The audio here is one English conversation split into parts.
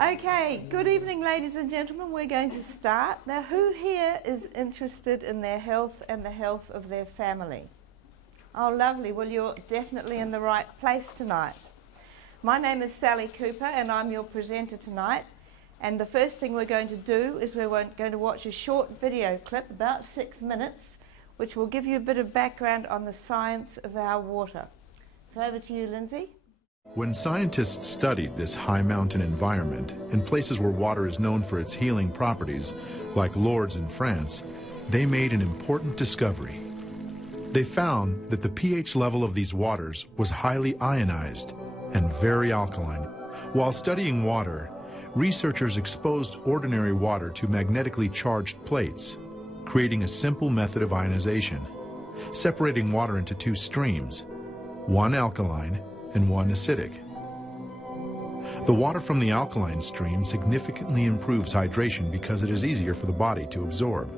Okay, good evening ladies and gentlemen, we're going to start. Now who here is interested in their health and the health of their family? Oh lovely, well you're definitely in the right place tonight. My name is Sally Couper and I'm your presenter tonight, and the first thing we're going to do is we're going to watch a short video clip, about 6 minutes, which will give you a bit of background on the science of our water. So over to you, Lindsay. When scientists studied this high mountain environment in places where water is known for its healing properties, like Lourdes in France, they made an important discovery. They found that the pH level of these waters was highly ionized and very alkaline. While studying water, researchers exposed ordinary water to magnetically charged plates, creating a simple method of ionization, separating water into two streams, one alkaline and one acidic. The water from the alkaline stream significantly improves hydration because it is easier for the body to absorb.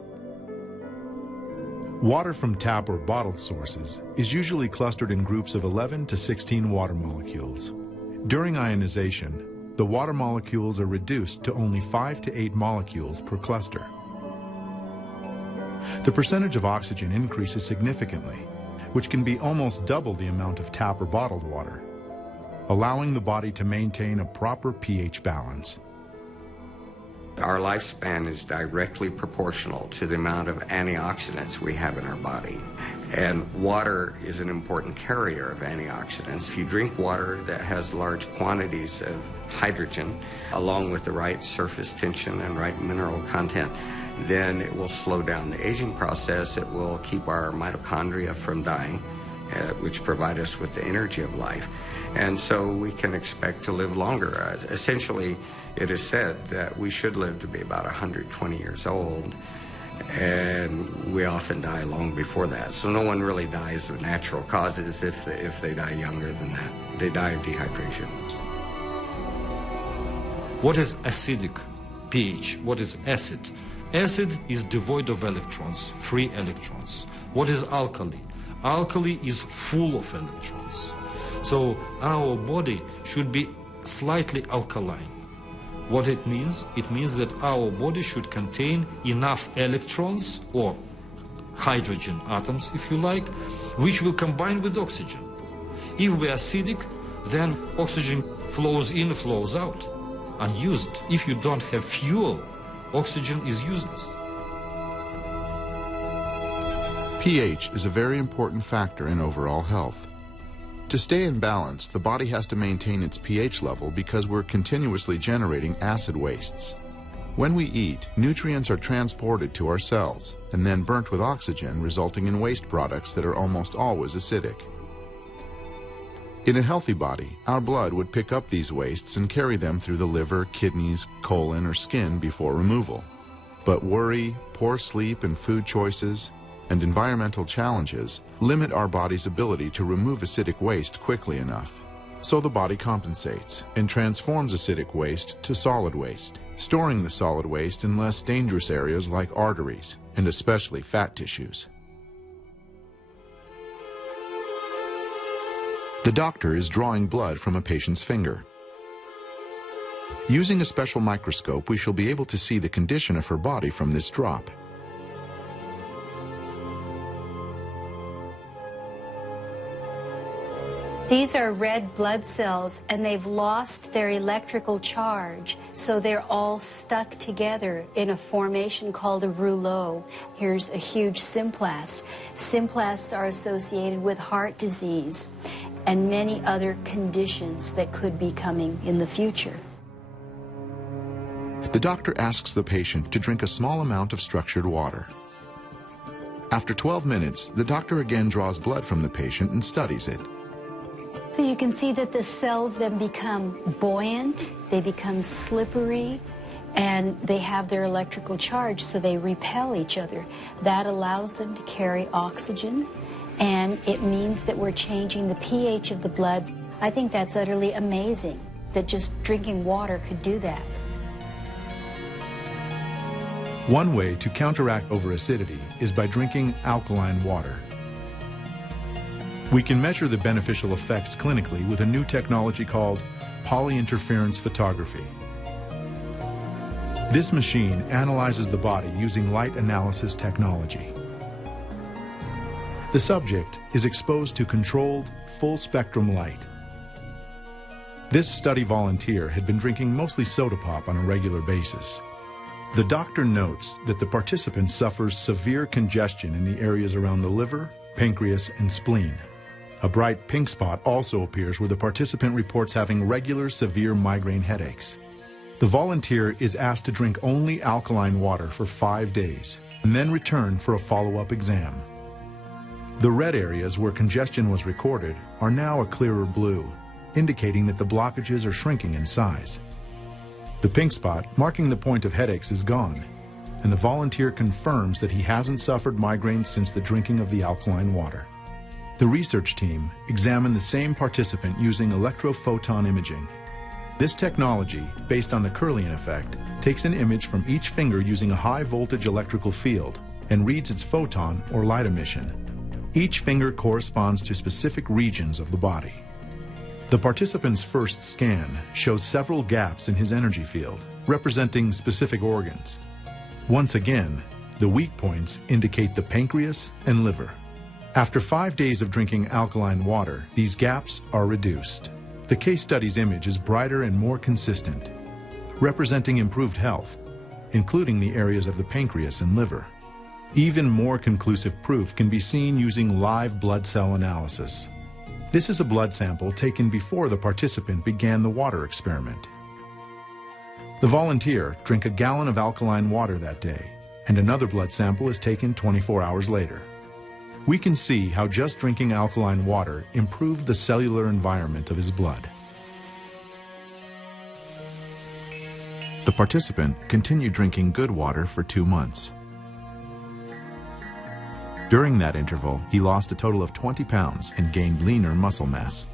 Water from tap or bottled sources is usually clustered in groups of 11 to 16 water molecules. During ionization, the water molecules are reduced to only 5 to 8 molecules per cluster. The percentage of oxygen increases significantly, which can be almost double the amount of tap or bottled water, allowing the body to maintain a proper pH balance. Our lifespan is directly proportional to the amount of antioxidants we have in our body. And water is an important carrier of antioxidants. If you drink water that has large quantities of hydrogen, along with the right surface tension and right mineral content, then it will slow down the aging process. It will keep our mitochondria from dying, which provide us with the energy of life. And so we can expect to live longer. Essentially, it is said that we should live to be about 120 years old, and we often die long before that. So no one really dies of natural causes if they die younger than that. They die of dehydration. What is acidic pH? What is acid? Acid is devoid of electrons, free electrons. What is alkali? Alkali is full of electrons. So our body should be slightly alkaline. What it means? It means that our body should contain enough electrons, or hydrogen atoms if you like, which will combine with oxygen. If we are acidic, then oxygen flows in, flows out, unused. If you don't have fuel, oxygen is useless. pH is a very important factor in overall health. To stay in balance, the body has to maintain its pH level because we're continuously generating acid wastes. When we eat, nutrients are transported to our cells and then burnt with oxygen, resulting in waste products that are almost always acidic. In a healthy body, our blood would pick up these wastes and carry them through the liver, kidneys, colon, or skin before removal. But worry, poor sleep and food choices, and environmental challenges limit our body's ability to remove acidic waste quickly enough. So the body compensates and transforms acidic waste to solid waste, storing the solid waste in less dangerous areas like arteries, and especially fat tissues. The doctor is drawing blood from a patient's finger. Using a special microscope, we shall be able to see the condition of her body from this drop. These are red blood cells, and they've lost their electrical charge, so they're all stuck together in a formation called a rouleau. Here's a huge symplast. Symplasts are associated with heart disease and many other conditions that could be coming in the future. The doctor asks the patient to drink a small amount of structured water. After 12 minutes, the doctor again draws blood from the patient and studies it. So you can see that the cells then become buoyant, they become slippery, and they have their electrical charge, so they repel each other. That allows them to carry oxygen, and it means that we're changing the pH of the blood. I think that's utterly amazing, that just drinking water could do that. One way to counteract overacidity is by drinking alkaline water. We can measure the beneficial effects clinically with a new technology called polyinterference photography. This machine analyzes the body using light analysis technology. The subject is exposed to controlled, full-spectrum light. This study volunteer had been drinking mostly soda pop on a regular basis. The doctor notes that the participant suffers severe congestion in the areas around the liver, pancreas, and spleen. A bright pink spot also appears where the participant reports having regular severe migraine headaches. The volunteer is asked to drink only alkaline water for 5 days and then return for a follow-up exam. The red areas where congestion was recorded are now a clearer blue, indicating that the blockages are shrinking in size. The pink spot, marking the point of headaches, is gone, and the volunteer confirms that he hasn't suffered migraines since the drinking of the alkaline water. The research team examined the same participant using electrophoton imaging. This technology, based on the Kirlian effect, takes an image from each finger using a high-voltage electrical field and reads its photon or light emission. Each finger corresponds to specific regions of the body. The participant's first scan shows several gaps in his energy field, representing specific organs. Once again, the weak points indicate the pancreas and liver. After 5 days of drinking alkaline water, these gaps are reduced. The case study's image is brighter and more consistent, representing improved health, including the areas of the pancreas and liver. Even more conclusive proof can be seen using live blood cell analysis. This is a blood sample taken before the participant began the water experiment. The volunteer drank a gallon of alkaline water that day, and another blood sample is taken 24 hours later. We can see how just drinking alkaline water improved the cellular environment of his blood. The participant continued drinking good water for 2 months. During that interval, he lost a total of 20 pounds and gained leaner muscle mass.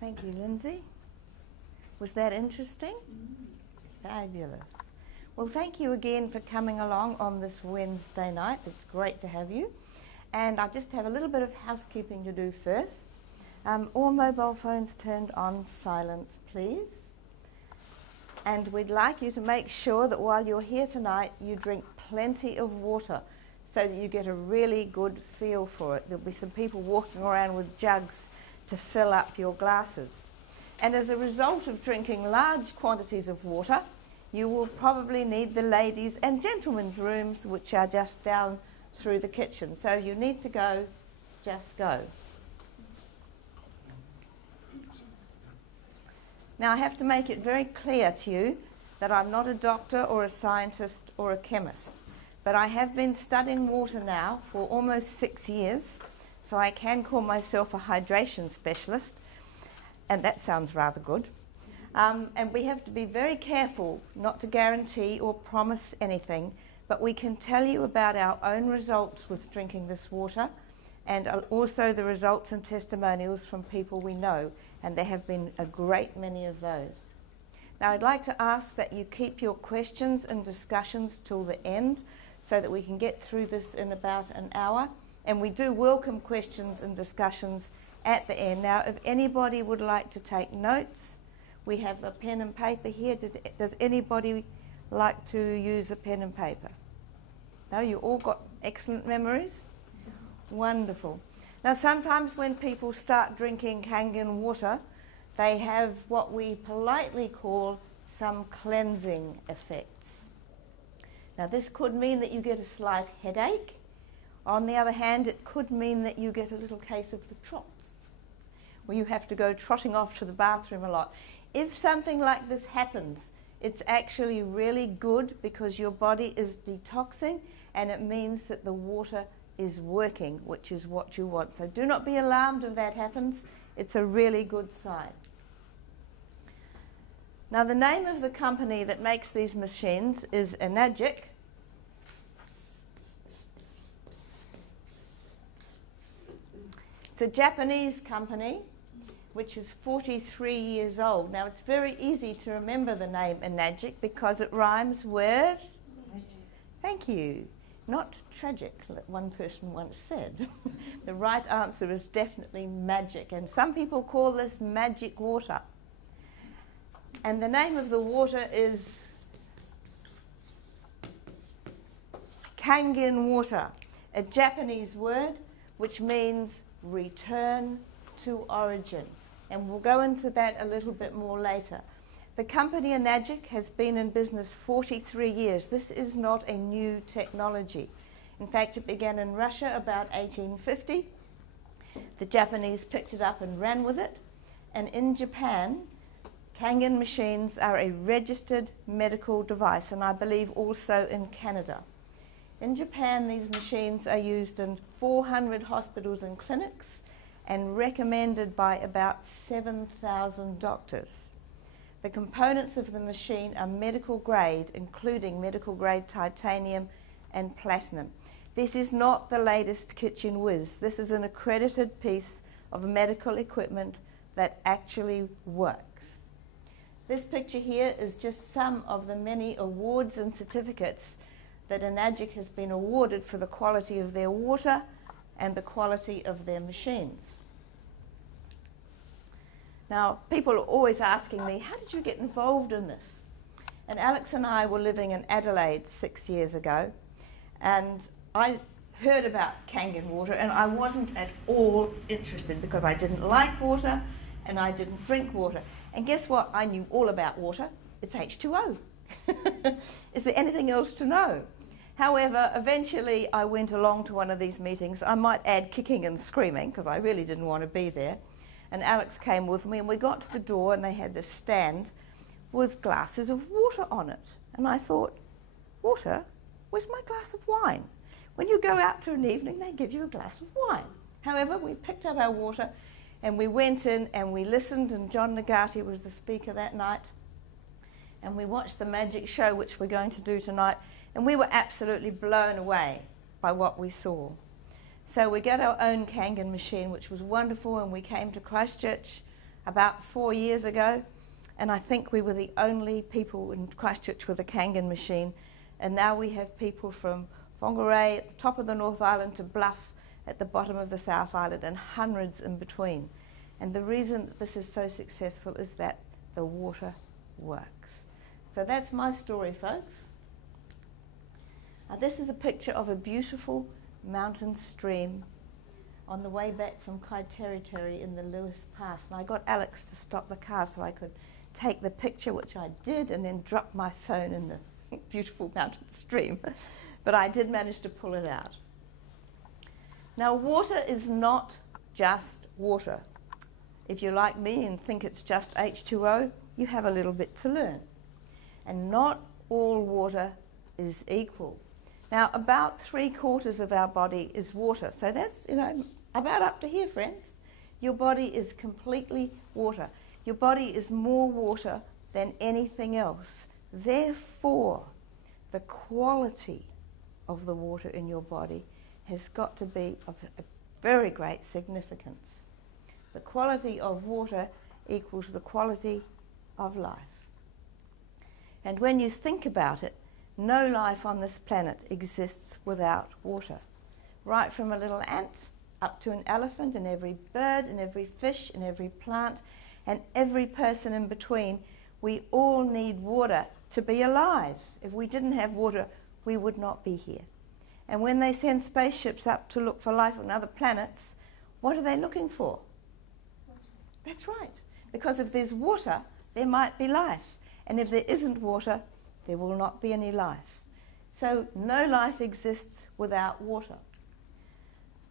Thank you, Lindsay. Was that interesting? Fabulous. Well, thank you again for coming along on this Wednesday night. It's great to have you. And I just have a little bit of housekeeping to do first. All mobile phones turned on silent, please. And we'd like you to make sure that while you're here tonight, you drink plenty of water so that you get a really good feel for it. There'll be some people walking around with jugs to fill up your glasses. And as a result of drinking large quantities of water, you will probably need the ladies' and gentlemen's rooms, which are just down through the kitchen. So if you need to go, just go. Now I have to make it very clear to you that I'm not a doctor or a scientist or a chemist, but I have been studying water now for almost 6 years, so I can call myself a hydration specialist, and that sounds rather good. And we have to be very careful not to guarantee or promise anything, but we can tell you about our own results with drinking this water, and also the results and testimonials from people we know, and there have been a great many of those. Now I'd like to ask that you keep your questions and discussions till the end so that we can get through this in about an hour, and we do welcome questions and discussions at the end. Now if anybody would like to take notes, we have a pen and paper here. Does anybody like to use a pen and paper? No, you all got excellent memories? Wonderful. Now sometimes when people start drinking Kangen water, they have what we politely call some cleansing effects. Now this could mean that you get a slight headache. On the other hand, it could mean that you get a little case of the trots, where you have to go trotting off to the bathroom a lot. If something like this happens, it's actually really good because your body is detoxing, and it means that the water is working, which is what you want. So do not be alarmed if that happens. It's a really good sign. Now the name of the company that makes these machines is Enagic. It's a Japanese company which is 43 years old. Now it's very easy to remember the name Enagic because it rhymes with, thank you, Not tragic, like one person once said. The right answer is definitely magic, and some people call this magic water. And the name of the water is Kangen Water, a Japanese word which means return to origin. And we'll go into that a little bit more later. The company Enagic has been in business 43 years. This is not a new technology. In fact, it began in Russia about 1850. The Japanese picked it up and ran with it. And in Japan, Kangen machines are a registered medical device, and I believe also in Canada. In Japan, these machines are used in 400 hospitals and clinics and recommended by about 7,000 doctors. The components of the machine are medical grade, including medical grade titanium and platinum. This is not the latest kitchen whiz. This is an accredited piece of medical equipment that actually works. This picture here is just some of the many awards and certificates that Enagic has been awarded for the quality of their water and the quality of their machines. Now, people are always asking me, how did you get involved in this? And Alex and I were living in Adelaide 6 years ago, and I heard about Kangen Water, and I wasn't at all interested because I didn't like water and I didn't drink water. And guess what? I knew all about water. It's H2O. Is there anything else to know? However, eventually I went along to one of these meetings. I might add kicking and screaming because I really didn't want to be there. And Alex came with me, and we got to the door, and they had this stand with glasses of water on it. And I thought, water? Where's my glass of wine? When you go out to an evening, they give you a glass of wine. However, we picked up our water, and we went in, and we listened, and John Nagati was the speaker that night. And we watched the magic show, which we're going to do tonight, and we were absolutely blown away by what we saw. So we got our own Kangen machine, which was wonderful, and we came to Christchurch about 4 years ago, and I think we were the only people in Christchurch with a Kangen machine, and now we have people from Whangarei at the top of the North Island to Bluff at the bottom of the South Island, and hundreds in between. And the reason that this is so successful is that the water works. So that's my story, folks. Now, this is a picture of a beautiful mountain stream on the way back from Kaiteriteri in the Lewis Pass. And I got Alex to stop the car so I could take the picture, which I did, and then drop my phone in the beautiful mountain stream. But I did manage to pull it out. Now, water is not just water. If you're like me and think it's just H2O, you have a little bit to learn. And not all water is equal. Now, about 3/4 of our body is water. So that's, about up to here, friends. Your body is completely water. Your body is more water than anything else. Therefore, the quality of the water in your body has got to be of a very great significance. The quality of water equals the quality of life. And when you think about it, no life on this planet exists without water. Right from a little ant up to an elephant, and every bird and every fish and every plant and every person in between, we all need water to be alive. If we didn't have water, we would not be here. And when they send spaceships up to look for life on other planets, what are they looking for? Water. That's right. Because if there's water, there might be life. And if there isn't water, there will not be any life. So no life exists without water.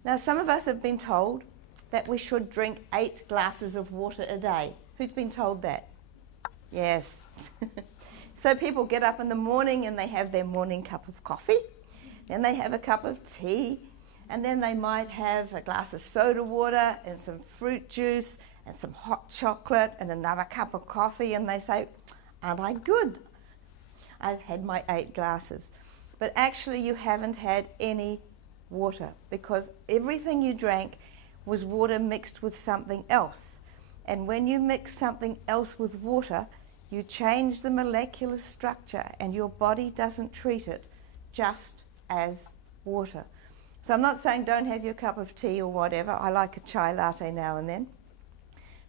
Now, some of us have been told that we should drink 8 glasses of water a day. Who's been told that? Yes. So people get up in the morning and they have their morning cup of coffee, then they have a cup of tea, and then they might have a glass of soda water and some fruit juice and some hot chocolate and another cup of coffee, and they say, aren't I good? I've had my 8 glasses. But actually you haven't had any water, because everything you drank was water mixed with something else. And when you mix something else with water, you change the molecular structure, and your body doesn't treat it just as water. So I'm not saying don't have your cup of tea or whatever. I like a chai latte now and then.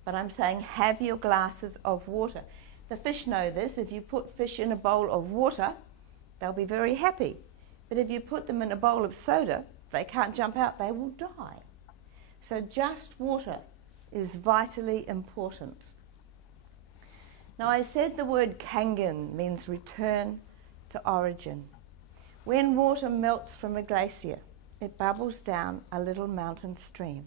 But I'm saying have your glasses of water. The fish know this. If you put fish in a bowl of water, they'll be very happy. But if you put them in a bowl of soda, they can't jump out, they will die. So just water is vitally important. Now I said the word Kangen means return to origin. When water melts from a glacier, it bubbles down a little mountain stream.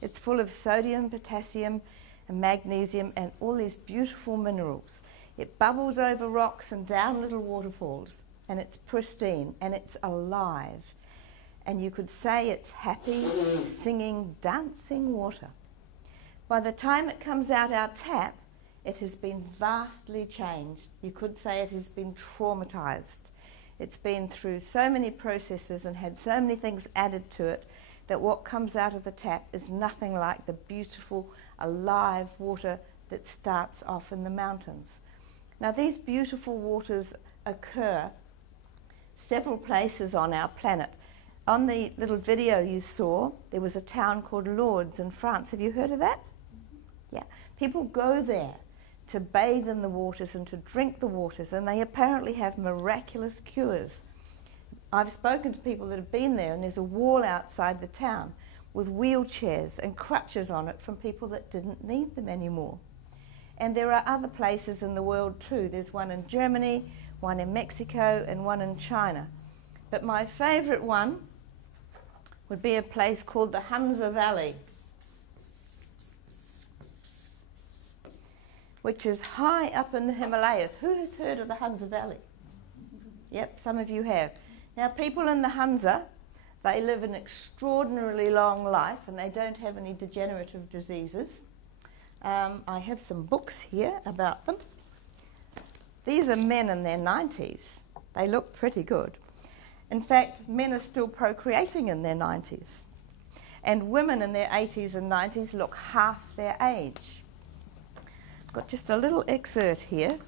It's full of sodium, potassium, and magnesium, and all these beautiful minerals. It bubbles over rocks and down little waterfalls, and it's pristine, and it's alive. And you could say it's happy, singing, dancing water. By the time it comes out our tap, it has been vastly changed. You could say it has been traumatized. It's been through so many processes and had so many things added to it that what comes out of the tap is nothing like the beautiful, alive water that starts off in the mountains. Now, these beautiful waters occur several places on our planet. On the little video you saw, there was a town called Lourdes in France. Have you heard of that? Yeah. People go there to bathe in the waters and to drink the waters, and they apparently have miraculous cures. I've spoken to people that have been there, and there's a wall outside the town with wheelchairs and crutches on it from people that didn't need them anymore. And there are other places in the world too. There's one in Germany, one in Mexico, and one in China. But my favourite one would be a place called the Hunza Valley, which is high up in the Himalayas. Who has heard of the Hunza Valley? Yep, some of you have. Now, people in the Hunza, they live an extraordinarily long life, and they don't have any degenerative diseases. I have some books here about them. These are men in their 90s. They look pretty good. In fact, men are still procreating in their 90s. And women in their 80s and 90s look half their age. Got just a little excerpt here.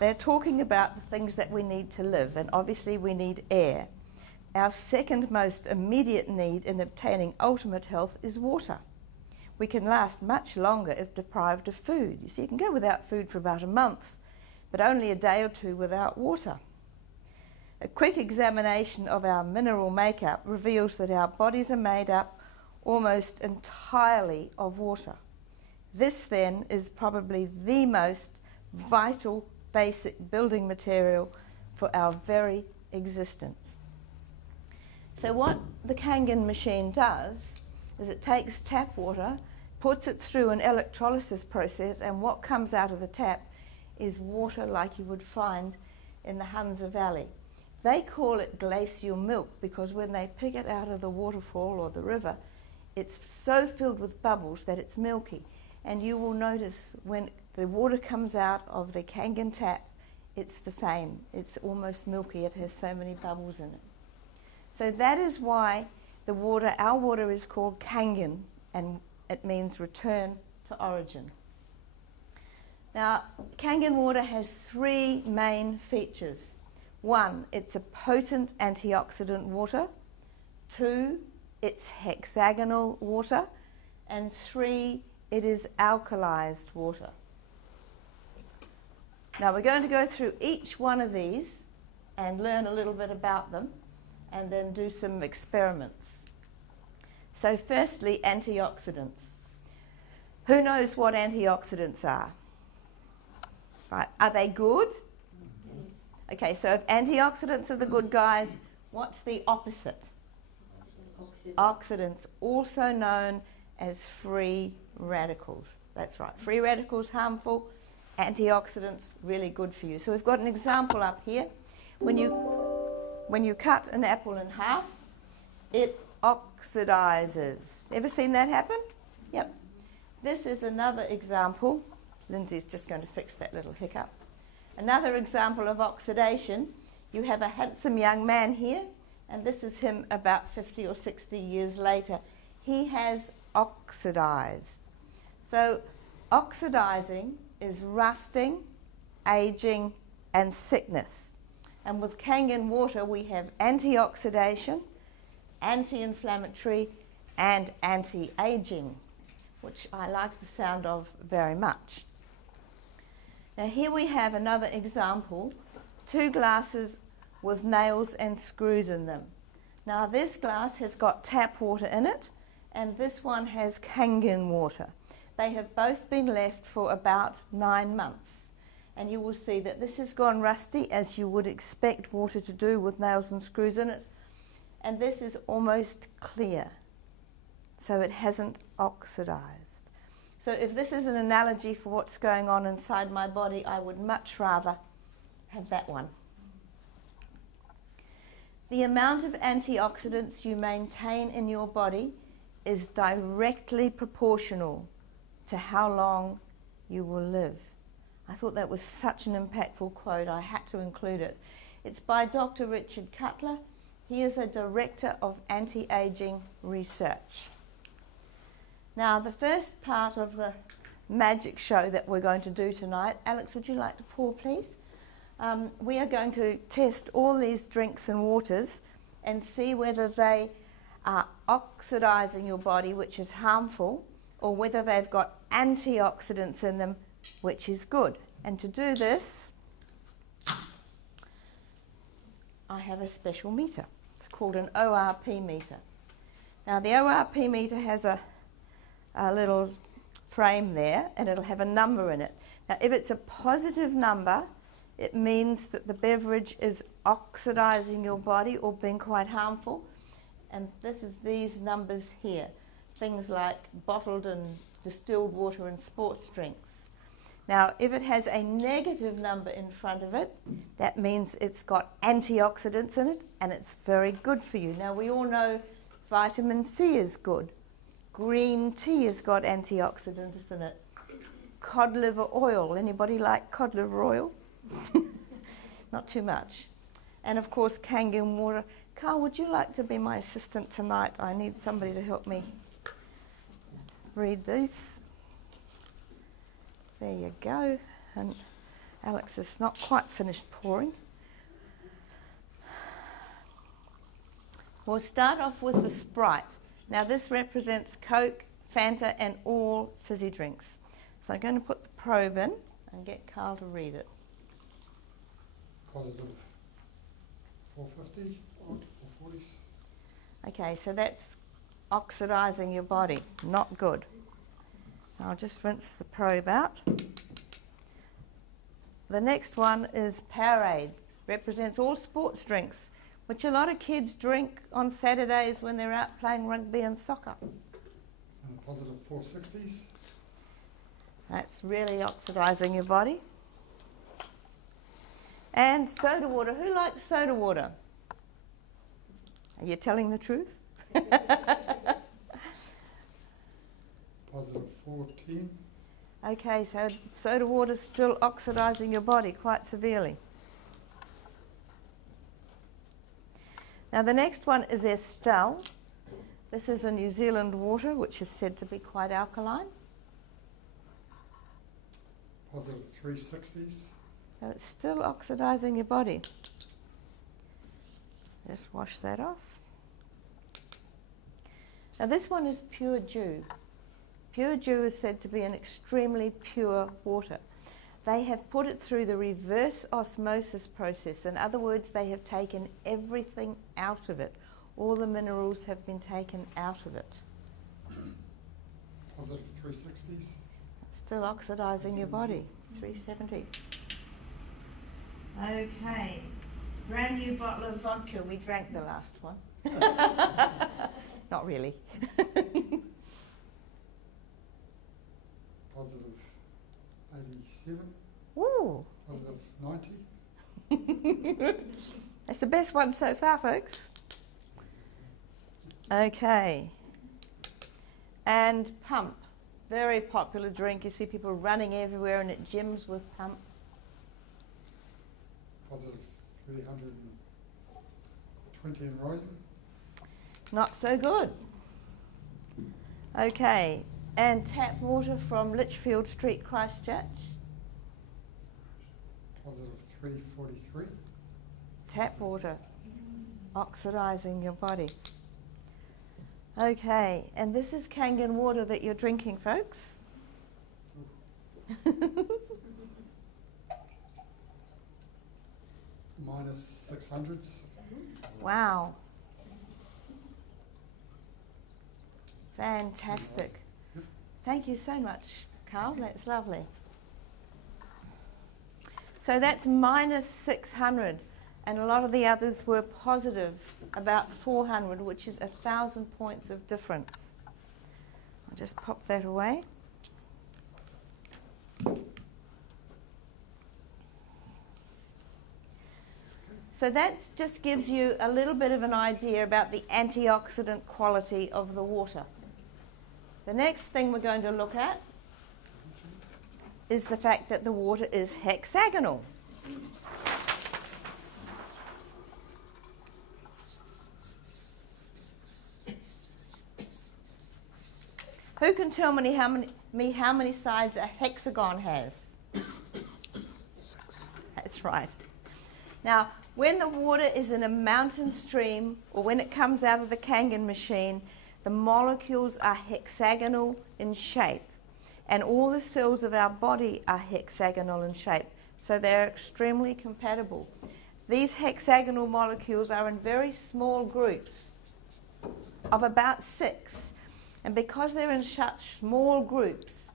They're talking about the things that we need to live, and obviously we need air. Our second most immediate need in obtaining ultimate health is water. We can last much longer if deprived of food. You see, you can go without food for about a month, but only a day or two without water. A quick examination of our mineral makeup reveals that our bodies are made up almost entirely of water. This then is probably the most vital basic building material for our very existence. So what the Kangen machine does is it takes tap water, puts it through an electrolysis process, and what comes out of the tap is water like you would find in the Hunza Valley. They call it glacial milk because when they pick it out of the waterfall or the river, it's so filled with bubbles that it's milky. And you will notice when the water comes out of the Kangen tap, it's the same. It's almost milky. It has so many bubbles in it. So that is why the water, our water, is called Kangen, and it means return to origin. Now, Kangen water has three main features. One, it's a potent antioxidant water. Two, it's hexagonal water. And three, it is alkalized water. Now we're going to go through each one of these and learn a little bit about them and then do some experiments. So firstly, antioxidants. Who knows what antioxidants are? Right, are they good? Yes. Okay, so if antioxidants are the good guys, what's the opposite? Oxidants, also known as free radicals. That's right. Free radicals harmful, antioxidants really good for you. So we've got an example up here. When you cut an apple in half, it oxidizes. Ever seen that happen? Yep. This is another example. Lindsay's just going to fix that little hiccup. Another example of oxidation. You have a handsome young man here, and this is him about 50 or 60 years later. He has oxidized. So oxidizing is rusting, aging, and sickness. And with Kangen water we have antioxidation, anti-inflammatory and anti-aging, which I like the sound of very much. Now here we have another example, 2 glasses with nails and screws in them. Now this glass has got tap water in it, and this one has Kangen water. They have both been left for about 9 months, and you will see that this has gone rusty, as you would expect water to do with nails and screws in it, and this is almost clear, so it hasn't oxidized. So if this is an analogy for what's going on inside my body, I would much rather have that one. The amount of antioxidants you maintain in your body is directly proportional to how long you will live. I thought that was such an impactful quote, I had to include it. It's by Dr. Richard Cutler. He is a director of anti-aging research. Now, the first part of the magic show that we're going to do tonight, Alex, would you like to pour, please? We are going to test all these drinks and waters and see whether they are oxidizing your body, which is harmful, or whether they've got antioxidants in them, which is good. And to do this, I have a special meter. It's called an ORP meter. Now the ORP meter has a little frame there, and it'll have a number in it. Now if it's a positive number, it means that the beverage is oxidizing your body or being quite harmful. And this is these numbers here, things like bottled and distilled water and sports drinks. Now, if it has a negative number in front of it, that means it's got antioxidants in it and it's very good for you. Now, we all know vitamin C is good. Green tea has got antioxidants in it. Cod liver oil, anybody like cod liver oil? Not too much. And of course, Kangen water. Carl, would you like to be my assistant tonight? I need somebody to help me read these. There you go. And Alex is not quite finished pouring. We'll start off with the Sprite. Now this represents Coke, Fanta and all fizzy drinks. So I'm going to put the probe in and get Carl to read it. Positive 450 or 440s. Okay, so that's oxidizing your body. Not good. I'll just rinse the probe out. The next one is Powerade. Represents all sports drinks, which a lot of kids drink on Saturdays when they're out playing rugby and soccer. And positive 460s. That's really oxidizing your body. And soda water. Who likes soda water? Are you telling the truth? Positive 410. Okay, so soda water's still oxidizing your body quite severely. Now the next one is Estelle. This is a New Zealand water which is said to be quite alkaline. Positive 360s. So it's still oxidizing your body. Just wash that off. Now this one is Pure Dew. Pure Dew is said to be an extremely pure water. They have put it through the reverse osmosis process. In other words, they have taken everything out of it. All the minerals have been taken out of it. Positive 360s. It's still oxidizing your body. 370. Okay. Brand new bottle of vodka. We drank the last one. Not really. Positive 87. Ooh. Positive 90. That's the best one so far, folks. Okay. And Pump. Very popular drink. You see people running everywhere and at gyms with Pump. Positive 320 and rising. Not so good. Okay. And Tap water from Lichfield Street, Christchurch. Positive 343. Tap water. Oxidizing your body. Okay, and this is Kangen water that you're drinking, folks. Minus 600s. Wow. Fantastic. Thank you so much, Carl. That's lovely. So that's minus 600, and a lot of the others were positive, about 400, which is 1,000 points of difference. I'll just pop that away. So that just gives you a little bit of an idea about the antioxidant quality of the water. The next thing we're going to look at is the fact that the water is hexagonal. Who can tell me how many sides a hexagon has? 6. That's right. Now, when the water is in a mountain stream or when it comes out of the Kangen machine, the molecules are hexagonal in shape, and all the cells of our body are hexagonal in shape, so they're extremely compatible. These hexagonal molecules are in very small groups of about 6, and because they're in such small groups,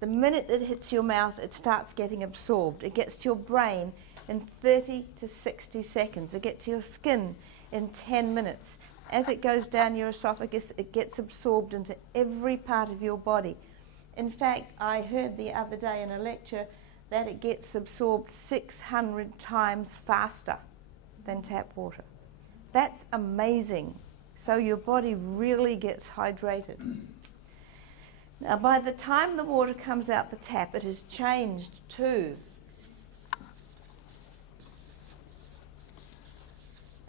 the minute it hits your mouth, it starts getting absorbed. It gets to your brain in 30 to 60 seconds. It gets to your skin in 10 minutes. As it goes down your esophagus, it gets absorbed into every part of your body. In fact, I heard the other day in a lecture that it gets absorbed 600 times faster than tap water. That's amazing. So your body really gets hydrated. Now, by the time the water comes out the tap, it has changed to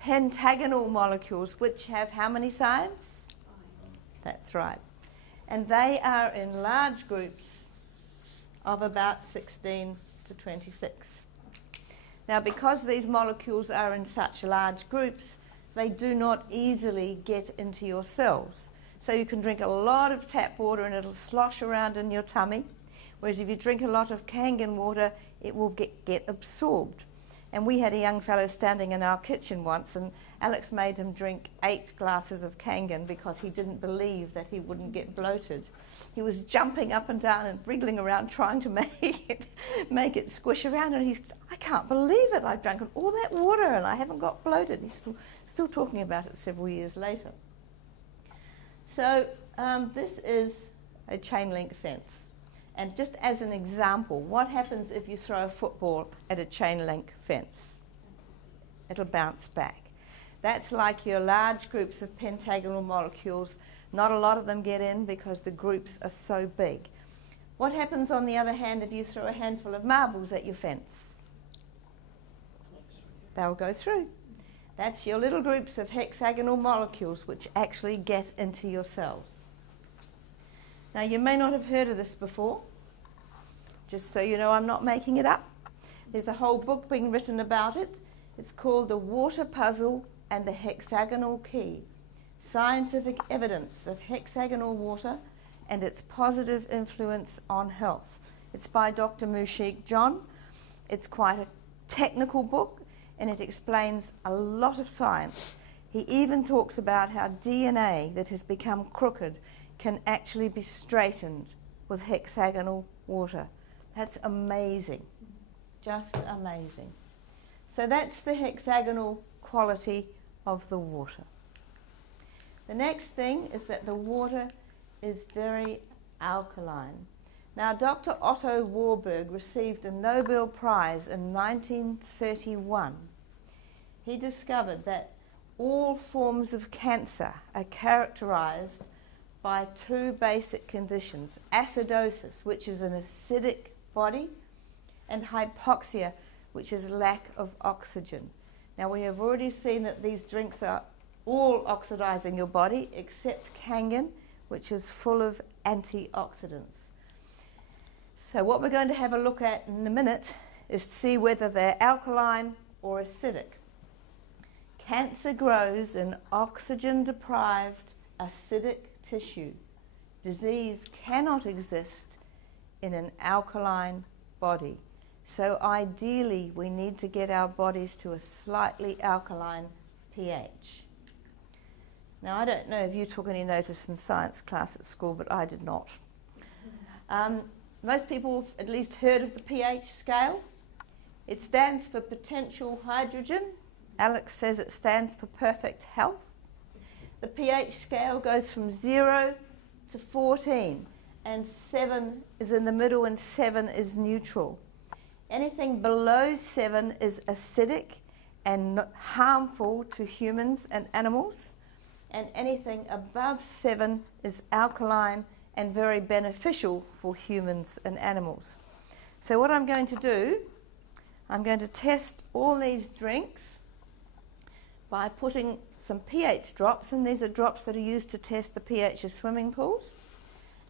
pentagonal molecules, which have how many sides? That's right. And they are in large groups of about 16 to 26. Now, because these molecules are in such large groups, they do not easily get into your cells. So you can drink a lot of tap water and it'll slosh around in your tummy, whereas if you drink a lot of Kangen water, it will get absorbed. And we had a young fellow standing in our kitchen once, and Alex made him drink 8 glasses of Kangen because he didn't believe that he wouldn't get bloated. He was jumping up and down and wriggling around trying to make it squish around, and he's, I can't believe it, I've drunk all that water and I haven't got bloated. He's still talking about it several years later. So this is a chain link fence. And just as an example, what happens if you throw a football at a chain link fence? It'll bounce back. That's like your large groups of pentagonal molecules. Not a lot of them get in because the groups are so big. What happens, on the other hand, if you throw a handful of marbles at your fence? They'll go through. That's your little groups of hexagonal molecules which actually get into your cells. Now, you may not have heard of this before. Just so you know, I'm not making it up. There's a whole book being written about it. It's called The Water Puzzle and the Hexagonal Key: Scientific Evidence of Hexagonal Water and Its Positive Influence on Health. It's by Dr. Mushik John. It's quite a technical book, and it explains a lot of science. He even talks about how DNA that has become crooked can actually be straightened with hexagonal water. That's amazing, just amazing. So that's the hexagonal quality of the water. The next thing is that the water is very alkaline. Now, Dr. Otto Warburg received a Nobel Prize in 1931. He discovered that all forms of cancer are characterized by 2 basic conditions: acidosis, which is an acidic body, and hypoxia, which is lack of oxygen. Now, we have already seen that these drinks are all oxidizing your body except Kangen, which is full of antioxidants. So what we're going to have a look at in a minute is to see whether they're alkaline or acidic. Cancer grows in oxygen-deprived, acidic tissue. Disease cannot exist in an alkaline body. So ideally, we need to get our bodies to a slightly alkaline pH. Now, I don't know if you took any notice in science class at school, but I did not. Most people have at least heard of the pH scale. It stands for potential hydrogen. Alex says it stands for perfect health. The pH scale goes from 0 to 14, and 7 is in the middle and 7 is neutral. Anything below 7 is acidic and harmful to humans and animals, and anything above 7 is alkaline and very beneficial for humans and animals. So what I'm going to do, I'm going to test all these drinks by putting some pH drops, and these are drops that are used to test the pH of swimming pools,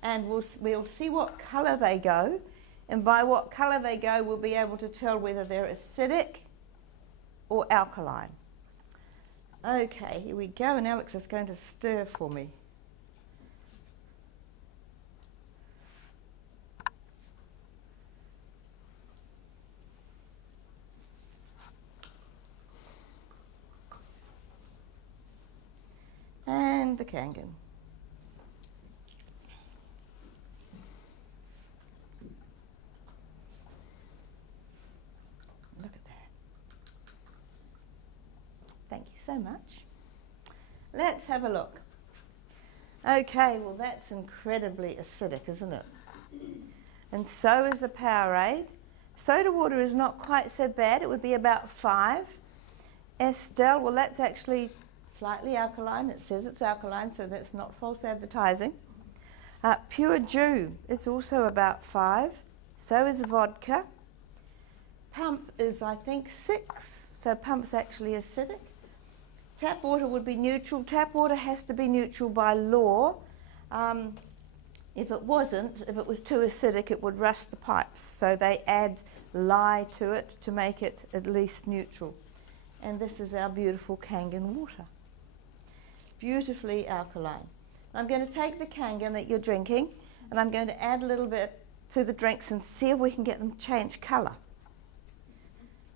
and we'll see what colour they go, and by what colour they go we'll be able to tell whether they're acidic or alkaline. Okay, here we go, and Alex is going to stir for me. And the Kangen. Look at that. Thank you so much. Let's have a look. Okay, well that's incredibly acidic, isn't it? And so is the Powerade. Soda water is not quite so bad. It would be about 5. Estelle, well that's actually slightly alkaline. It says it's alkaline, so that's not false advertising. Pure Dew, it's also about 5. So is vodka. Pump is, I think, 6. So pump's actually acidic. Tap water would be neutral. Tap water has to be neutral by law. If it wasn't, if it was too acidic, it would rust the pipes. So they add lye to it to make it at least neutral. And this is our beautiful Kangen water. Beautifully alkaline. I'm going to take the Kangen that you're drinking and I'm going to add a little bit to the drinks and see if we can get them to change colour.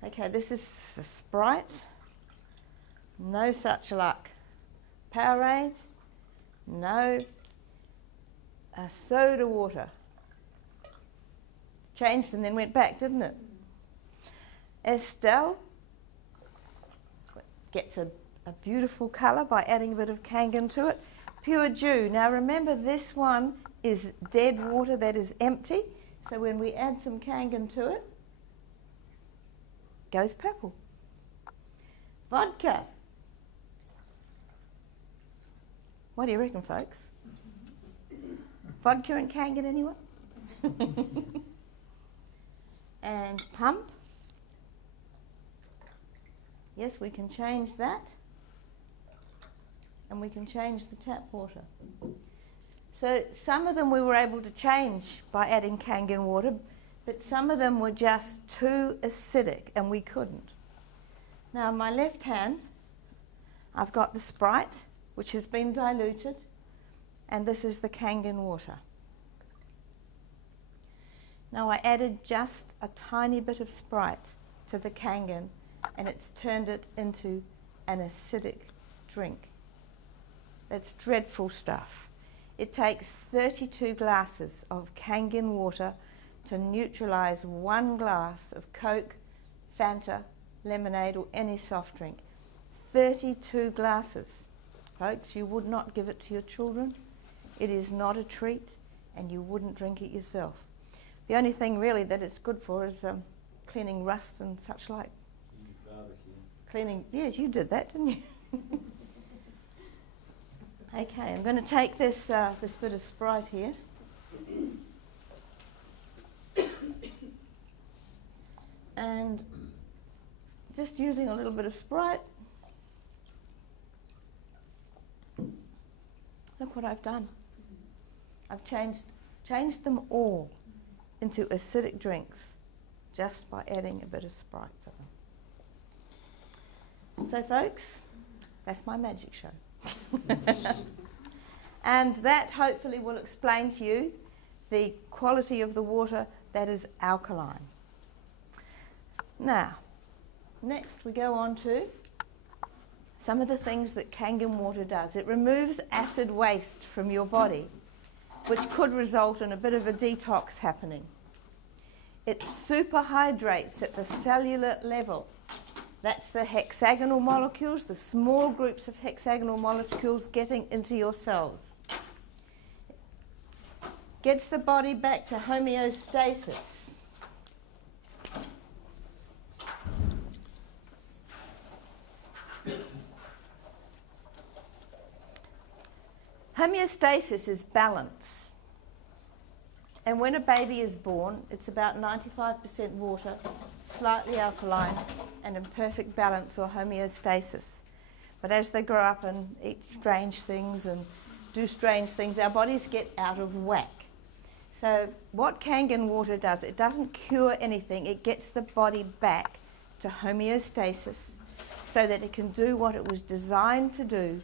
Okay, this is the Sprite. No such luck. Powerade. No. Soda water. Changed and then went back, didn't it? Estelle gets a beautiful colour by adding a bit of Kangen to it. Pure Dew. Now remember, this one is dead water that is empty. So when we add some Kangen to it, it goes purple. Vodka. What do you reckon, folks? Vodka and Kangen, anyone? And pump. Yes, we can change that. And we can change the tap water. So some of them we were able to change by adding Kangen water, but some of them were just too acidic and we couldn't. Now in my left hand, I've got the Sprite, which has been diluted, and this is the Kangen water. Now I added just a tiny bit of Sprite to the Kangen, and it's turned it into an acidic drink. That's dreadful stuff. It takes 32 glasses of Kangen water to neutralise 1 glass of Coke, Fanta, lemonade or any soft drink. 32 glasses. Folks, you would not give it to your children. It is not a treat and you wouldn't drink it yourself. The only thing really that it's good for is cleaning rust and such like. Cleaning, yes, you did that, didn't you? Okay, I'm going to take this this bit of Sprite here. And just using a little bit of Sprite. Look what I've done. I've changed them all into acidic drinks just by adding a bit of Sprite to them. So folks, that's my magic show. And that hopefully will explain to you the quality of the water that is alkaline. Now, next we go on to some of the things that Kangen water does. It removes acid waste from your body, which could result in a bit of a detox happening. It superhydrates at the cellular level. That's the hexagonal molecules, the small groups of hexagonal molecules getting into your cells. Gets the body back to homeostasis. Homeostasis is balance. And when a baby is born, it's about 95% water, slightly alkaline, and in perfect balance or homeostasis. But as they grow up and eat strange things and do strange things, our bodies get out of whack. So what Kangen water does, it doesn't cure anything, it gets the body back to homeostasis so that it can do what it was designed to do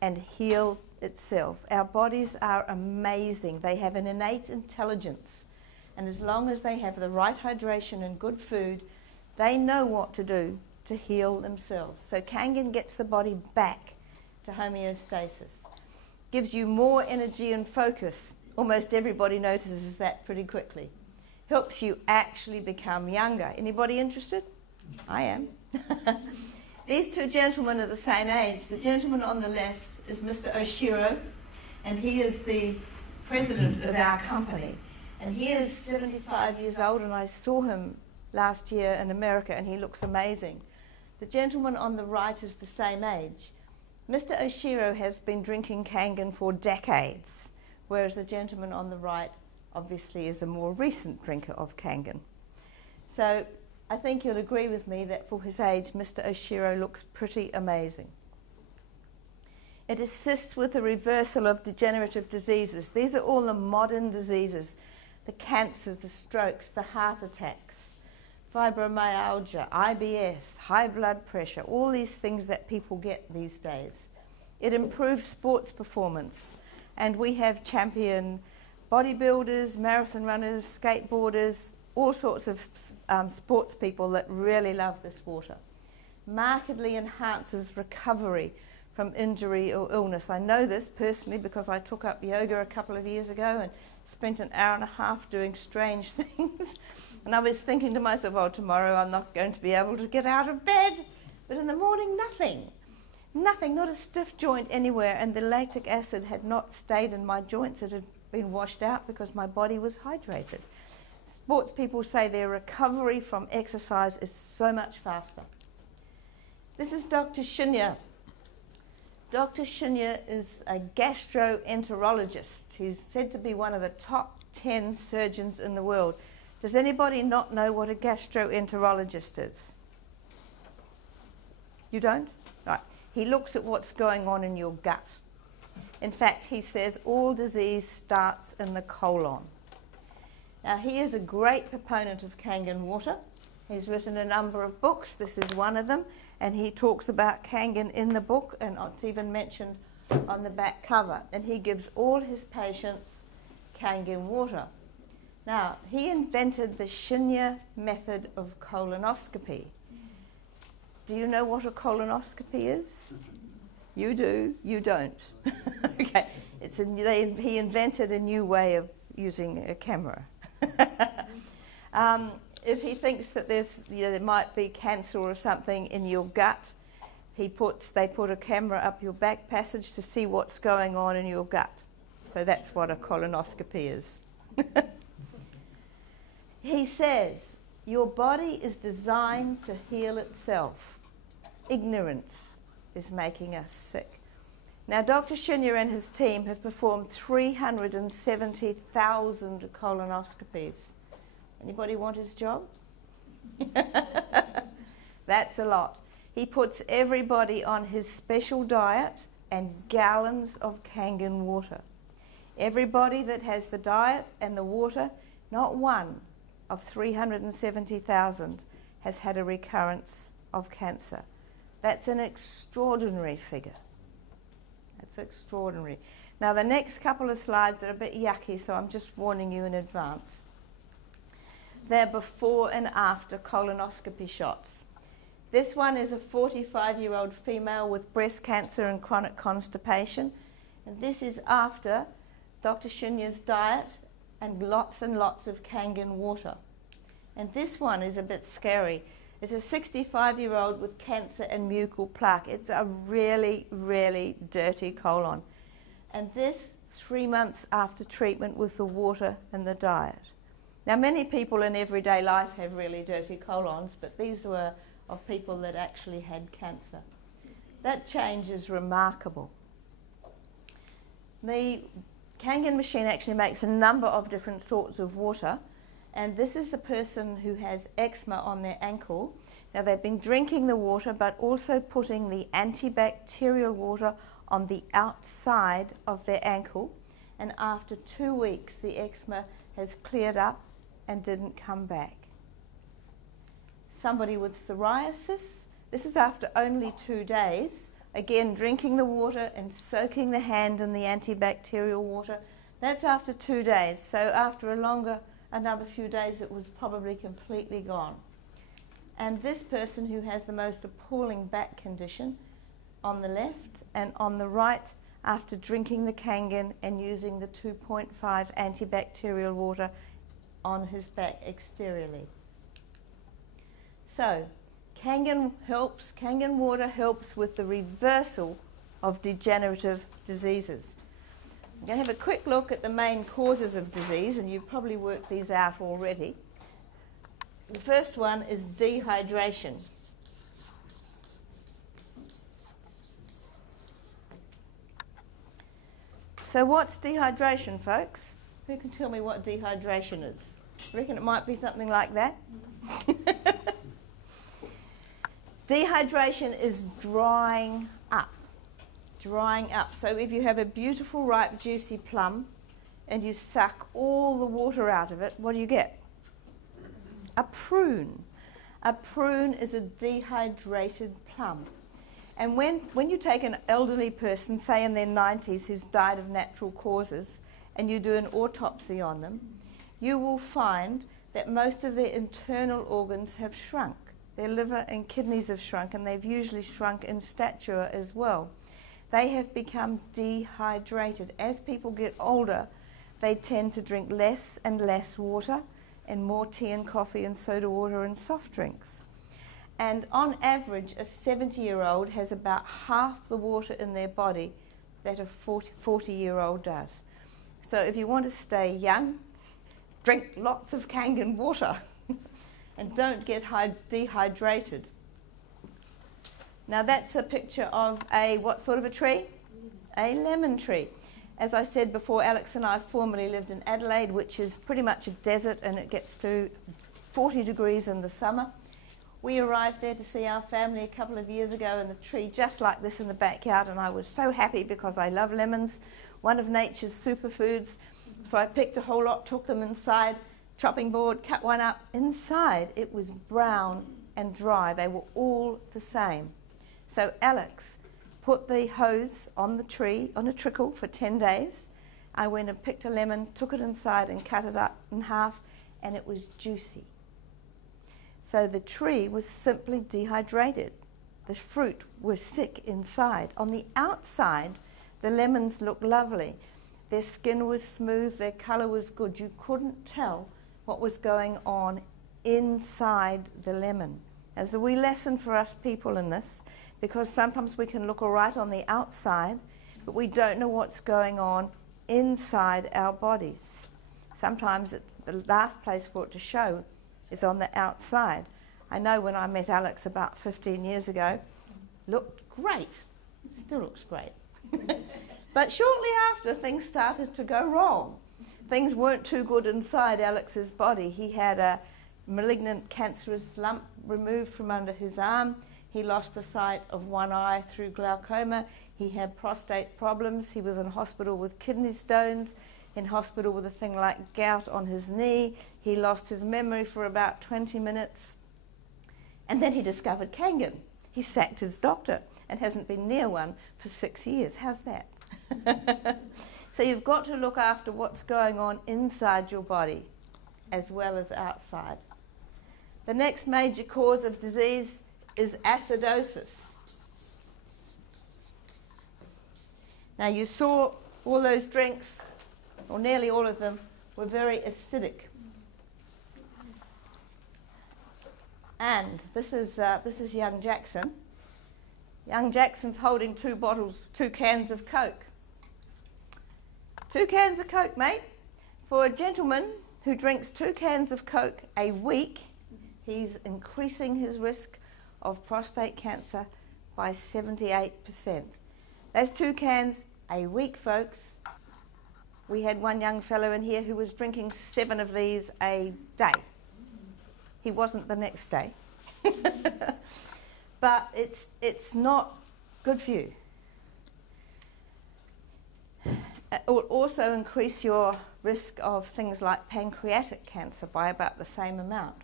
and heal itself. Our bodies are amazing. They have an innate intelligence, and as long as they have the right hydration and good food, they know what to do to heal themselves. So Kangen gets the body back to homeostasis, gives you more energy and focus. Almost everybody notices that pretty quickly. Helps you actually become younger. Anybody interested? I am. These two gentlemen are the same age. The gentleman on the left is Mr. Oshiro, and he is the president of our company. And he is 75 years old, and I saw him last year in America, and he looks amazing. The gentleman on the right is the same age. Mr. Oshiro has been drinking Kangen for decades, whereas the gentleman on the right obviously is a more recent drinker of Kangen. So I think you'll agree with me that for his age, Mr. Oshiro looks pretty amazing. It assists with the reversal of degenerative diseases. These are all the modern diseases, the cancers, the strokes, the heart attacks, fibromyalgia, IBS, high blood pressure, all these things that people get these days. It improves sports performance, and we have champion bodybuilders, marathon runners, skateboarders, all sorts of sports people that really love this water. Markedly enhances recovery from injury or illness. I know this personally because I took up yoga a couple of years ago and spent an hour and a half doing strange things. And I was thinking to myself, oh, tomorrow I'm not going to be able to get out of bed. But in the morning, nothing. Nothing, not a stiff joint anywhere. And the lactic acid had not stayed in my joints. It had been washed out because my body was hydrated. Sports people say their recovery from exercise is so much faster. This is Dr. Shinya. Dr. Shinya is a gastroenterologist. He's said to be one of the top 10 surgeons in the world. Does anybody not know what a gastroenterologist is? You don't? Right. He looks at what's going on in your gut. In fact, he says all disease starts in the colon. Now, he is a great proponent of Kangen water. He's written a number of books. This is one of them. And he talks about Kangen in the book, and it's even mentioned on the back cover. And he gives all his patients Kangen water. Now, he invented the Shinya method of colonoscopy. Do you know what a colonoscopy is? You do, you don't. Okay, he invented a new way of using a camera. If he thinks that there might be cancer or something in your gut, they put a camera up your back passage to see what's going on in your gut. So that's what a colonoscopy is. He says, your body is designed to heal itself. Ignorance is making us sick. Now, Dr. Shinya and his team have performed 370,000 colonoscopies. Anybody want his job? That's a lot. He puts everybody on his special diet and gallons of Kangen water. Everybody that has the diet and the water, not one of 370,000 has had a recurrence of cancer. That's an extraordinary figure. That's extraordinary. Now the next couple of slides are a bit yucky, so I'm just warning you in advance. They're before and after colonoscopy shots. This one is a 45-year-old female with breast cancer and chronic constipation. And this is after Dr. Shinya's diet and lots of Kangen water. And this one is a bit scary. It's a 65-year-old with cancer and mucal plaque. It's a really, really dirty colon. And this 3 months after treatment with the water and the diet. Now, many people in everyday life have really dirty colons, but these were of people that actually had cancer. That change is remarkable. The Kangen machine actually makes a number of different sorts of water, and this is the person who has eczema on their ankle. Now, they've been drinking the water, but also putting the antibacterial water on the outside of their ankle, and after 2 weeks the eczema has cleared up and didn't come back. Somebody with psoriasis, this is after only 2 days, again drinking the water and soaking the hand in the antibacterial water. That's after 2 days, so after another few days it was probably completely gone. And this person who has the most appalling back condition on the left, and on the right, after drinking the Kangen and using the 2.5 antibacterial water on his back exteriorly. So, Kangen water helps with the reversal of degenerative diseases. I'm going to have a quick look at the main causes of disease, and you've probably worked these out already. The first one is dehydration. So what's dehydration, folks? Who can tell me what dehydration is? Reckon it might be something like that? Dehydration is drying up. Drying up. So if you have a beautiful, ripe, juicy plum and you suck all the water out of it, what do you get? A prune. A prune is a dehydrated plum. And when you take an elderly person, say in their 90s, who's died of natural causes, and you do an autopsy on them, you will find that most of their internal organs have shrunk. Their liver and kidneys have shrunk, and they've usually shrunk in stature as well. They have become dehydrated. As people get older, they tend to drink less and less water, and more tea and coffee and soda water and soft drinks. And on average, a 70-year-old has about half the water in their body that a 40-year-old does. So if you want to stay young, drink lots of Kangen water and don't get dehydrated. Now that's a picture of what sort of a tree? A lemon tree. As I said before, Alex and I formerly lived in Adelaide, which is pretty much a desert, and it gets to 40 degrees in the summer. We arrived there to see our family a couple of years ago, and the tree just like this in the backyard, and I was so happy because I love lemons, one of nature's superfoods. So I picked a whole lot, took them inside, chopping board, cut one up. Inside it was brown and dry. They were all the same. So Alex put the hose on the tree, on a trickle for 10 days. I went and picked a lemon, took it inside and cut it up in half, and it was juicy. So the tree was simply dehydrated. The fruit was sick inside. On the outside, the lemons looked lovely. Their skin was smooth, their colour was good. You couldn't tell what was going on inside the lemon. There's a wee lesson for us people in this, because sometimes we can look all right on the outside, but we don't know what's going on inside our bodies. Sometimes the last place for it to show is on the outside. I know when I met Alex about 15 years ago, looked great. Still looks great. But shortly after, things started to go wrong. Things weren't too good inside Alex's body. He had a malignant cancerous lump removed from under his arm. He lost the sight of one eye through glaucoma. He had prostate problems. He was in hospital with kidney stones, in hospital with a thing like gout on his knee. He lost his memory for about 20 minutes. And then he discovered Kangen. He sacked his doctor and hasn't been near one for 6 years. How's that? So you've got to look after what's going on inside your body as well as outside. The next major cause of disease is acidosis. Now you saw all those drinks, or nearly all of them, were very acidic. And this is young Jackson. Young Jackson's holding two cans of Coke. 2 cans of Coke, mate. For a gentleman who drinks 2 cans of Coke a week, he's increasing his risk of prostate cancer by 78%. That's 2 cans a week, folks. We had one young fellow in here who was drinking 7 of these a day. He wasn't the next day. But it's not good for you. It will also increase your risk of things like pancreatic cancer by about the same amount.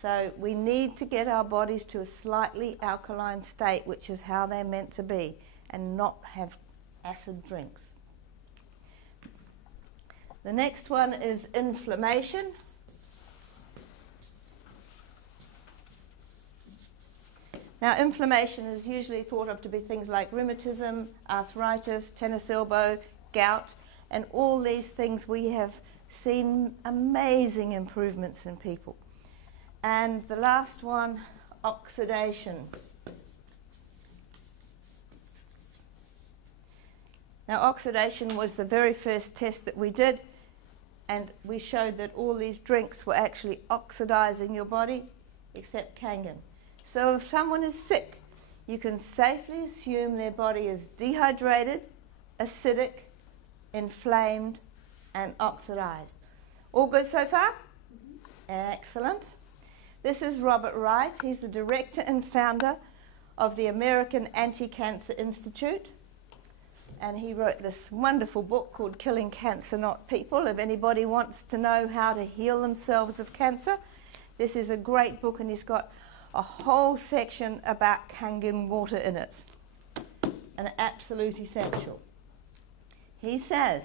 So we need to get our bodies to a slightly alkaline state, which is how they're meant to be, and not have acid drinks. The next one is inflammation. Now, inflammation is usually thought of to be things like rheumatism, arthritis, tennis elbow, gout, and all these things we have seen amazing improvements in people. And the last one, oxidation. Now, oxidation was the very first test that we did, and we showed that all these drinks were actually oxidizing your body, except Kangen. So if someone is sick, you can safely assume their body is dehydrated, acidic, inflamed, and oxidized. All good so far? Excellent. This is Robert Wright. He's the director and founder of the American Anti-Cancer Institute. And he wrote this wonderful book called Killing Cancer, Not People. If anybody wants to know how to heal themselves of cancer, this is a great book, and he's got a whole section about Kangen water in it. An absolute essential. He says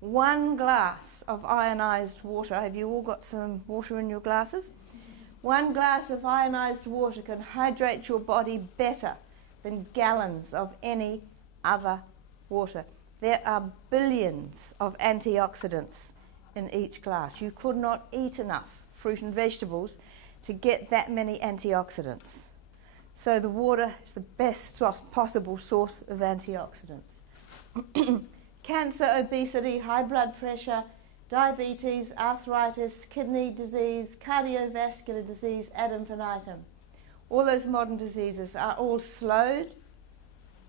1 glass of ionized water, have you all got some water in your glasses? 1 glass of ionized water can hydrate your body better than gallons of any other water. There are billions of antioxidants in each glass. You could not eat enough fruit and vegetables to get that many antioxidants. So the water is the best possible source of antioxidants. Cancer, obesity, high blood pressure, diabetes, arthritis, kidney disease, cardiovascular disease, ad infinitum. All those modern diseases are all slowed,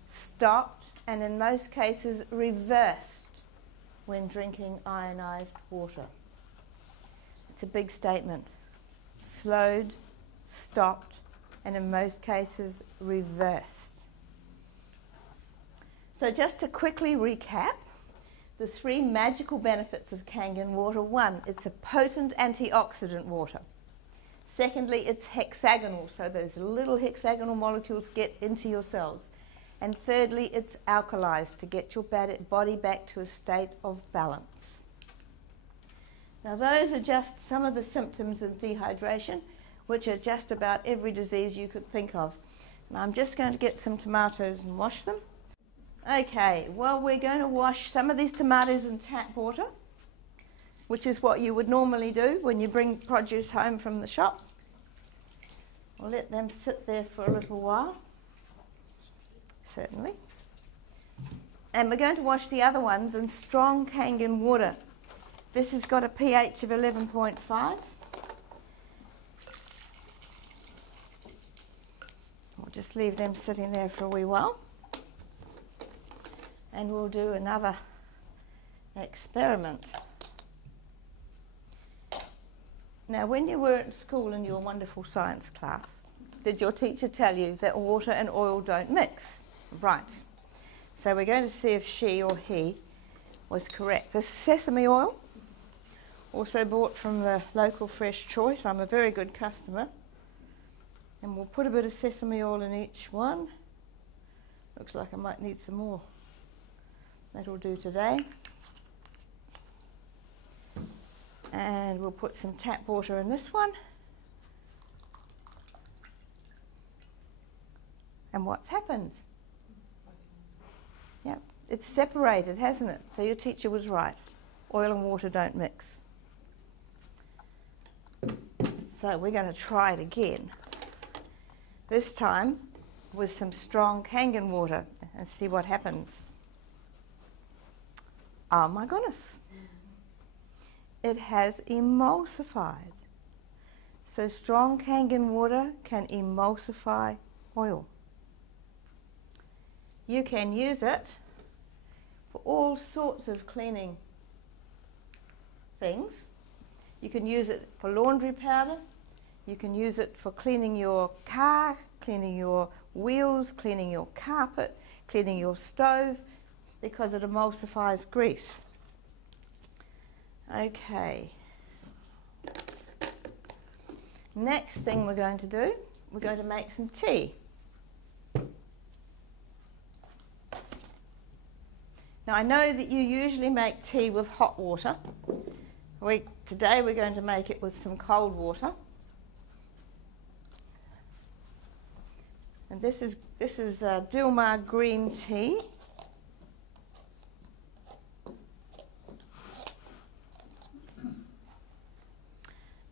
stopped, and in most cases reversed when drinking ionized water. It's a big statement. Slowed, stopped, and in most cases reversed. So just to quickly recap, the 3 magical benefits of Kangen water. 1, it's a potent antioxidant water. Secondly, it's hexagonal, so those little hexagonal molecules get into your cells. And thirdly, it's alkalized to get your body back to a state of balance. Now those are just some of the symptoms of dehydration, which are just about every disease you could think of. Now I'm just going to get some tomatoes and wash them. Okay, well, we're going to wash some of these tomatoes in tap water, which is what you would normally do when you bring produce home from the shop. We'll let them sit there for a little while, certainly. And we're going to wash the other ones in strong Kangen water. This has got a pH of 11.5. We'll just leave them sitting there for a wee while. And we'll do another experiment. Now, when you were at school in your wonderful science class, did your teacher tell you that water and oil don't mix? Right. So we're going to see if she or he was correct. This is sesame oil, also bought from the local Fresh Choice. I'm a very good customer. And we'll put a bit of sesame oil in each one. Looks like I might need some more. That'll do today. And we'll put some tap water in this one. And what's happened? Yep, it's separated, hasn't it? So your teacher was right. Oil and water don't mix. So we're going to try it again. This time with some strong Kangen water and see what happens. Oh my goodness. It has emulsified. So strong Kangen water can emulsify oil. You can use it for all sorts of cleaning things. You can use it for laundry powder. You can use it for cleaning your car, cleaning your wheels, cleaning your carpet, cleaning your stove, because it emulsifies grease. Okay. Next thing we're going to do, we're going to make some tea. Now I know that you usually make tea with hot water. Today we're going to make it with some cold water. And this is Dilmah green tea.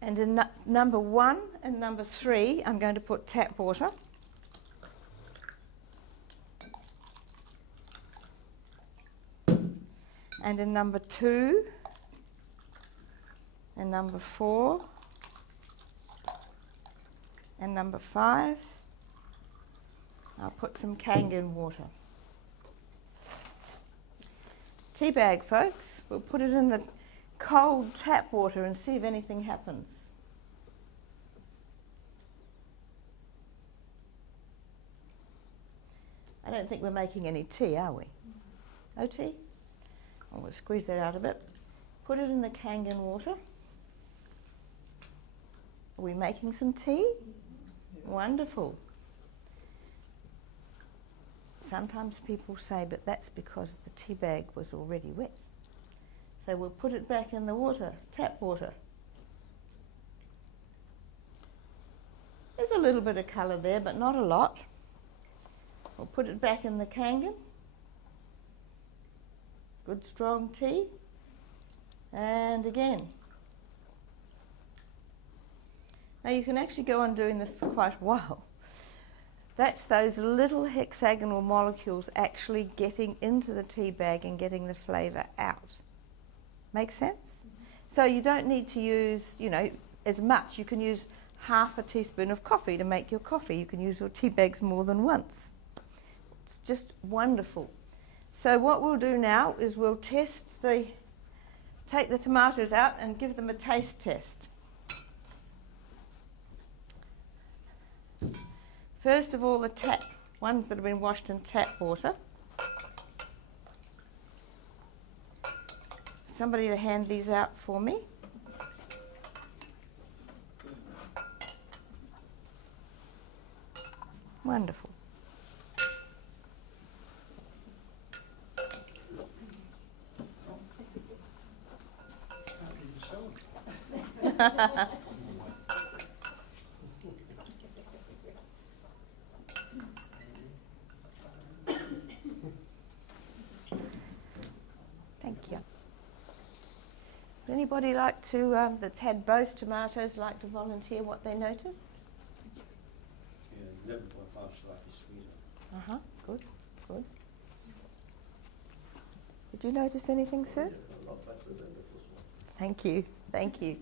And in number 1 and number 3, I'm going to put tap water. And in number 2 and number 4 and number 5, I'll put some Kangen water. Tea bag, folks. We'll put it in the cold tap water and see if anything happens. I don't think we're making any tea, are we? No tea? Oh, we'll squeeze that out a bit. Put it in the Kangen water. Are we making some tea? Wonderful. Sometimes people say, but that's because the tea bag was already wet. So we'll put it back in the water, tap water. There's a little bit of colour there, but not a lot. We'll put it back in the Kangen. Good strong tea. And again. Now you can actually go on doing this for quite a while. That's those little hexagonal molecules actually getting into the tea bag and getting the flavour out. Make sense? So you don't need to use, as much. You can use half a teaspoon of coffee to make your coffee. You can use your tea bags more than once. It's just wonderful. So what we'll do now is we'll take the tomatoes out and give them a taste test. First of all, the ones that have been washed in tap water. Somebody to hand these out for me. Wonderful. Thank you. Would anybody like to, that's had both tomatoes, like to volunteer what they noticed? Yeah, 11.5 slightly sweeter. Uh-huh, good, good. Did you notice anything, sir? A lot better than the first one. Thank you, thank you.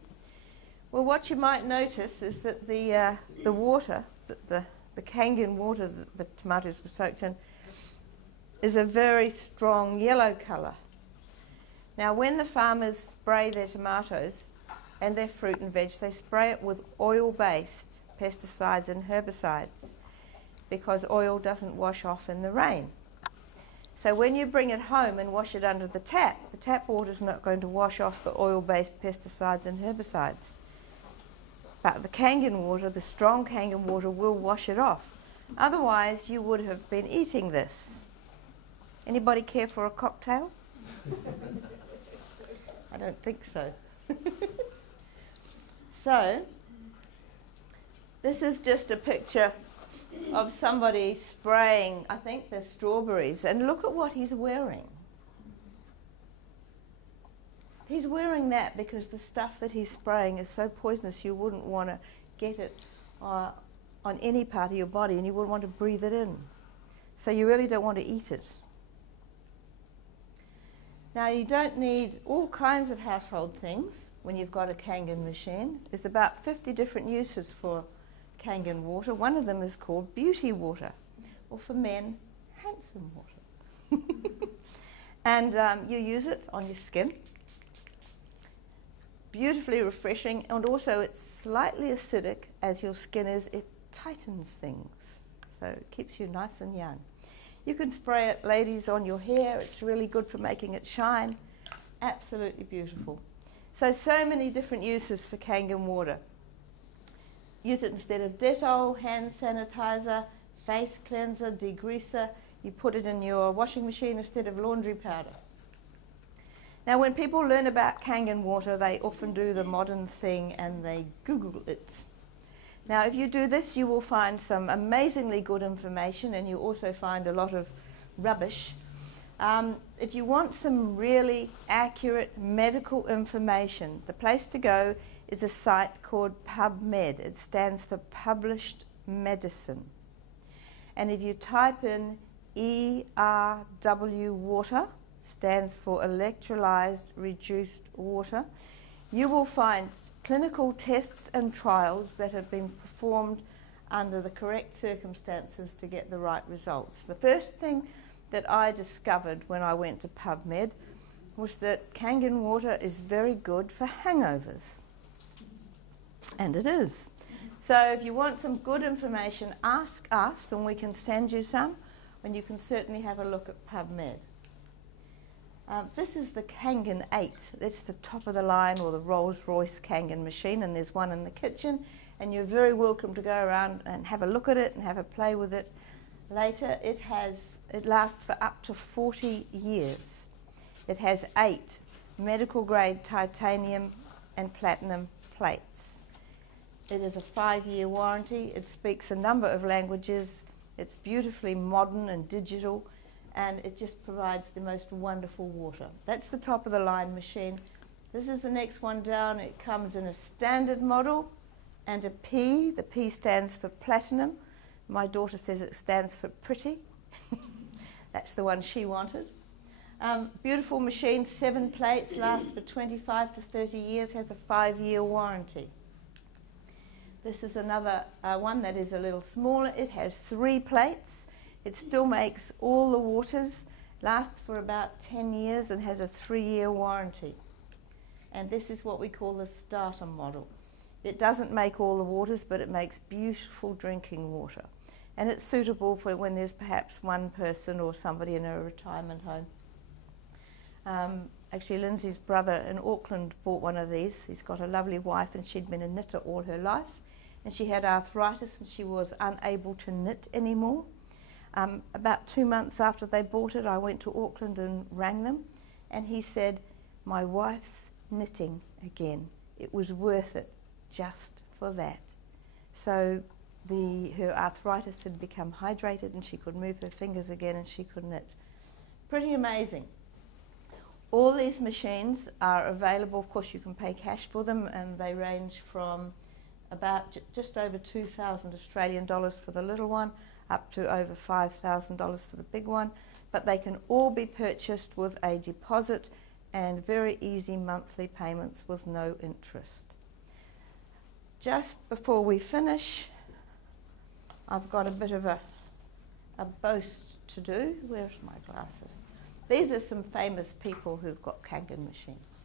Well, what you might notice is that the water, the Kangen water that the tomatoes were soaked in, is a very strong yellow colour. Now, when the farmers spray their tomatoes and their fruit and veg, they spray it with oil-based pesticides and herbicides because oil doesn't wash off in the rain. So when you bring it home and wash it under the tap water is not going to wash off the oil-based pesticides and herbicides. But the Kangen water, the strong Kangen water, will wash it off. Otherwise, you would have been eating this Anybody care for a cocktail? I don't think so. So, this is just a picture of somebody spraying, I think they're strawberries, and look at what he's wearing. He's wearing that because the stuff that he's spraying is so poisonous you wouldn't want to get it on any part of your body, and you wouldn't want to breathe it in. So you really don't want to eat it. Now, you don't need all kinds of household things when you've got a Kangen machine. There's about 50 different uses for Kangen water. One of them is called beauty water, or for men, handsome water. And you use it on your skin. Beautifully refreshing, and also it's slightly acidic. As your skin is, it tightens things, so it keeps you nice and young. You can spray it, ladies, on your hair. It's really good for making it shine. Absolutely beautiful. So many different uses for Kangen water. Use it instead of Dettol, hand sanitizer, face cleanser, degreaser. You put it in your washing machine instead of laundry powder. Now, when people learn about Kangen water, they often do the modern thing and they Google it. Now, if you do this, you will find some amazingly good information, and you also find a lot of rubbish. If you want some really accurate medical information, the place to go is a site called PubMed. It stands for Published Medicine. And if you type in ERW water, stands for electrolyzed reduced water, you will find clinical tests and trials that have been performed under the correct circumstances to get the right results. The first thing that I discovered when I went to PubMed was that Kangen water is very good for hangovers. And it is. So if you want some good information, ask us and we can send you some, and you can certainly have a look at PubMed. This is the Kangen 8. That's the top of the line, or the Rolls-Royce Kangen machine, and there's one in the kitchen, and you're very welcome to go around and have a look at it and have a play with it later. It lasts for up to 40 years. It has 8 medical grade titanium and platinum plates. It is a 5-year warranty. It speaks a number of languages. It's beautifully modern and digital, and it just provides the most wonderful water. That's the top of the line machine. This is the next one down. It comes in a standard model and a P. The P stands for platinum. My daughter says it stands for pretty. That's the one she wanted. Beautiful machine, 7 plates, lasts for 25 to 30 years, has a 5-year warranty. This is another one that is a little smaller. It has 3 plates. It still makes all the waters, lasts for about 10 years and has a 3-year warranty. And this is what we call the starter model. It doesn't make all the waters, but it makes beautiful drinking water. And it's suitable for when there's perhaps one person or somebody in a retirement home. Actually, Lindsay's brother in Auckland bought one of these. He's got a lovely wife, and she'd been a knitter all her life. And she had arthritis, and she was unable to knit anymore. About 2 months after they bought it, I went to Auckland and rang them, and he said, "My wife's knitting again. It was worth it just for that." So her arthritis had become hydrated, and she could move her fingers again, and she could knit. Pretty amazing. All these machines are available. Of course, you can pay cash for them, and they range from about just over 2,000 Australian dollars for the little one, up to over $5,000 for the big one. But they can all be purchased with a deposit and very easy monthly payments with no interest. Just before we finish, I've got a bit of a boast to do. Where's my glasses? These are some famous people who've got Kangen machines.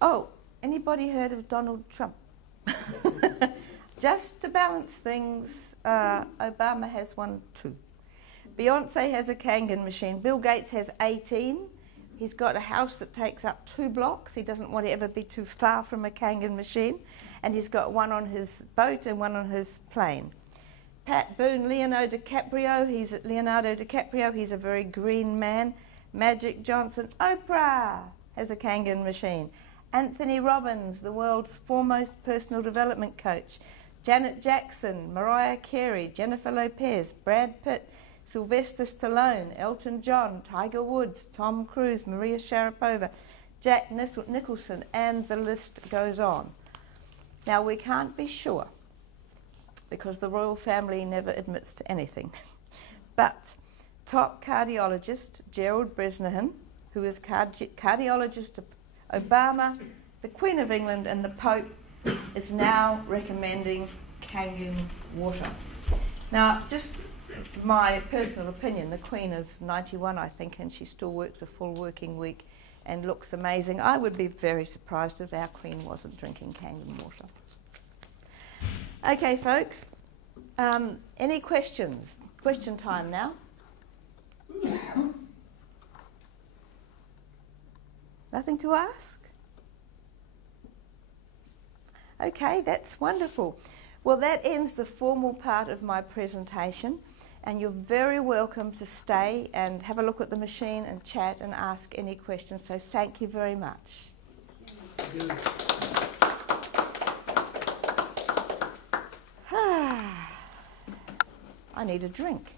Oh, anybody heard of Donald Trump? Just to balance things, Obama has one too. Beyonce has a Kangen machine. Bill Gates has 18. He's got a house that takes up 2 blocks. He doesn't want to ever be too far from a Kangen machine. And he's got one on his boat and one on his plane. Pat Boone, Leonardo DiCaprio, he's a very green man. Magic Johnson, Oprah has a Kangen machine. Anthony Robbins, the world's foremost personal development coach. Janet Jackson, Mariah Carey, Jennifer Lopez, Brad Pitt, Sylvester Stallone, Elton John, Tiger Woods, Tom Cruise, Maria Sharapova, Jack Nicholson, and the list goes on. Now, we can't be sure because the royal family never admits to anything. But top cardiologist Gerald Bresnahan, who is cardiologist to Obama, the Queen of England, and the Pope, is now recommending Kangen water. Now, just my personal opinion, the Queen is 91, I think, and she still works a full working week and looks amazing. I would be very surprised if our Queen wasn't drinking Kangen water. Okay, folks, any questions? Question time now. Nothing to ask? Okay, that's wonderful. Well, that ends the formal part of my presentation, and you're very welcome to stay and have a look at the machine and chat and ask any questions. So thank you very much. I need a drink.